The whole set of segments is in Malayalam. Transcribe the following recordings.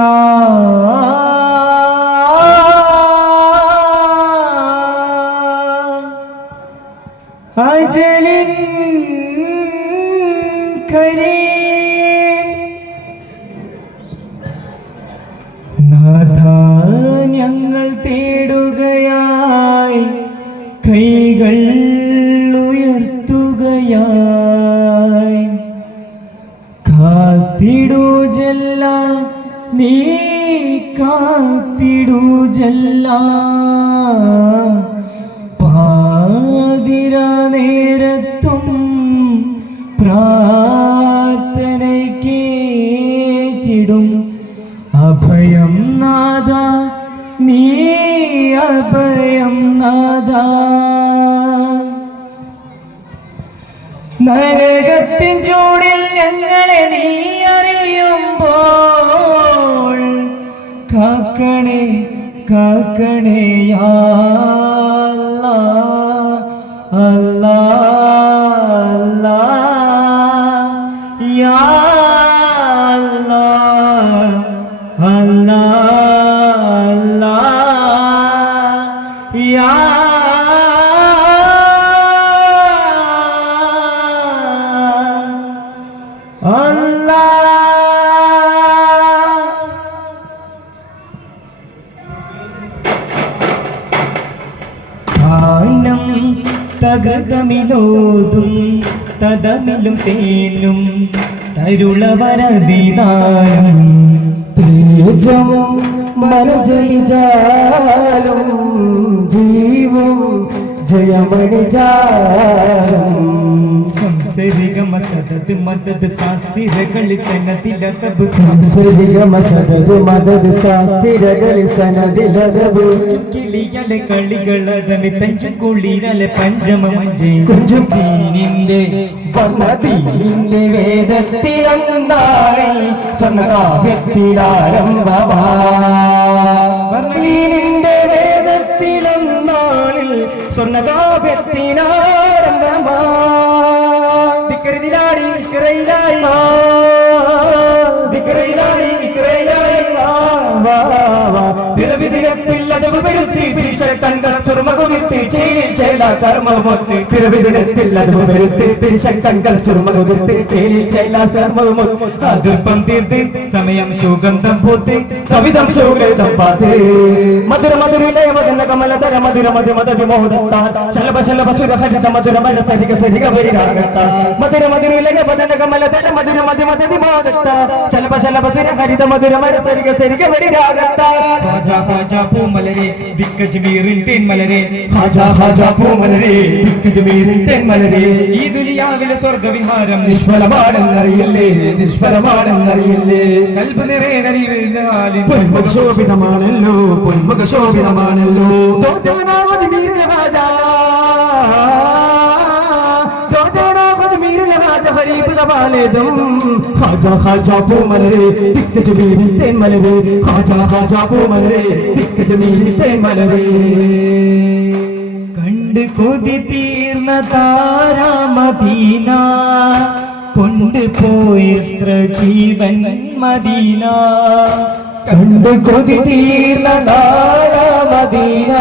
না أجل كريم ജല്ല. പാതിര നേരത്തും പ്രാർത്ഥനയ്ക്കേറ്റിടും. അഭയം നാദ നീ അഭയം നാദ. നരകത്തിൻ ചൂടിൽ ഞങ്ങളെ നീ ककणे अल्लाह अल्लाह अल्लाह या अल्लाह अल्लाह अल्लाह या अल्लाह താനം തകൃതമിലോതും തദമിലും തേനും തരുളവരവിതാനം തേജം മനജലിജാലും ജീവും ജയമണിജാലും സംസരിഗമ സദത് മദത് സാസിരകളി സനതിലതബ് സംസരിഗമ സദത് മദത് സാസിരകളി സനദിലതബ് കിളിയലെ കളികളതമി തഞ്ചു കുളിരലെ പഞ്ചമ മഞ്ചേ കുഞ്ചും ദീനിന്റെ വന്നതീന്റെ വേദത്തിലന്താളിൽ സ്വർണകാവ്യത്തിലാരംഭമാ ദിക്കറിതിലാടി ഇക്കറയിലായി ദിക്കറയിലാടി ഇക്കറയിലായി വാ വാ പിറവിദിനത്തിൽ പെരുത്തി തിരിശക്തങ്ങൾ സുർമകുതിർത്തി ചെയ്ത കർമ്മമൊത്ത് പിറവിദിനത്തിൽ പെരുത്തി തിരിശക്തങ്ങൾ സുർമകുതിർത്തി ചെയ്ത കർമ്മമൊത്ത് അതിർപ്പം തീർത്ത് സമയം സുഗന്ധം പൂത്ത് സവിധം സുഗന്ധം പാതേ മധുര മധുരിലയ മദന കമലധര മധുര മധു മത വിമോദത്ത ശലഭ ശലഭ സുരഹരിത മധുര മര സരിക സരിക വരിരാഗത്ത മധുര മധുരിലയ മദന കമലധര മധുര മധു മത വിമോദത്ത ശലഭ ശലഭ സുരഹരിത മധുര മര സരിക സരിക വരിരാഗത്ത ഹാജ ഹാജ പൂമലരെ ദിക്കജ്മീറിൻ തേന്മലരെ ഹാജ ഹാജ ഈ ദുനിയാവിലെ സ്വർഗവിഹാരം നിഷ്ഫലമാണെന്നറിയില്ലേ നിഷ്ഫലമാണെന്നറിയില്ലേ. കൽബ് നിറയെ കരിവിരുന്നാലിൻ പൊന്മുഖ ശോഭിതമാണല്ലോ പൊന്മുഖ ശോഭിതമാണല്ലോ ദോജനാവത് മീരിൽ ഹാജ ദോജനാവത് മീരിൽ ഹാജ ഹരീപിതമാലേതും ഹാജ ഹാജ പൂമലരെ ദിക്കജ മീരിൽ തേന്മലരെ ഹാജ ഹാജ പൂമലരെ ദിക്കജ മീരിൽ തേന്മലരെ കണ്ട് കൊതി തീർന്ന താരാമദീന കൊണ്ടുപോയത്ര ജീവൻ മദീന. കണ്ട് കൊതി തീർന്ന താരാമദീന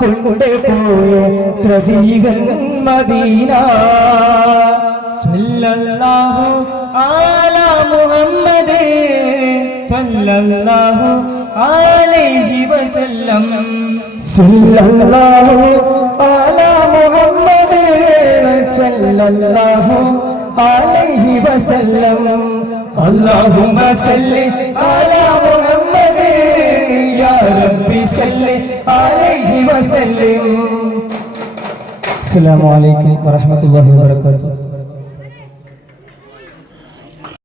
കൊണ്ട് പോയിത്ര ജീവൻ മദീന. സല്ലല്ലാഹു അലാ മുഹമ്മദ്. സല്ലല്ലാഹു വസല്ലം സല്ലല്ലാഹു അലാ മുഹമ്മദ് സല്ലല്ലാഹു അലൈഹി വസല്ലം اللهم صل على محمد يا ربي صل عليه وسلم السلام عليكم ورحمة الله وبركاته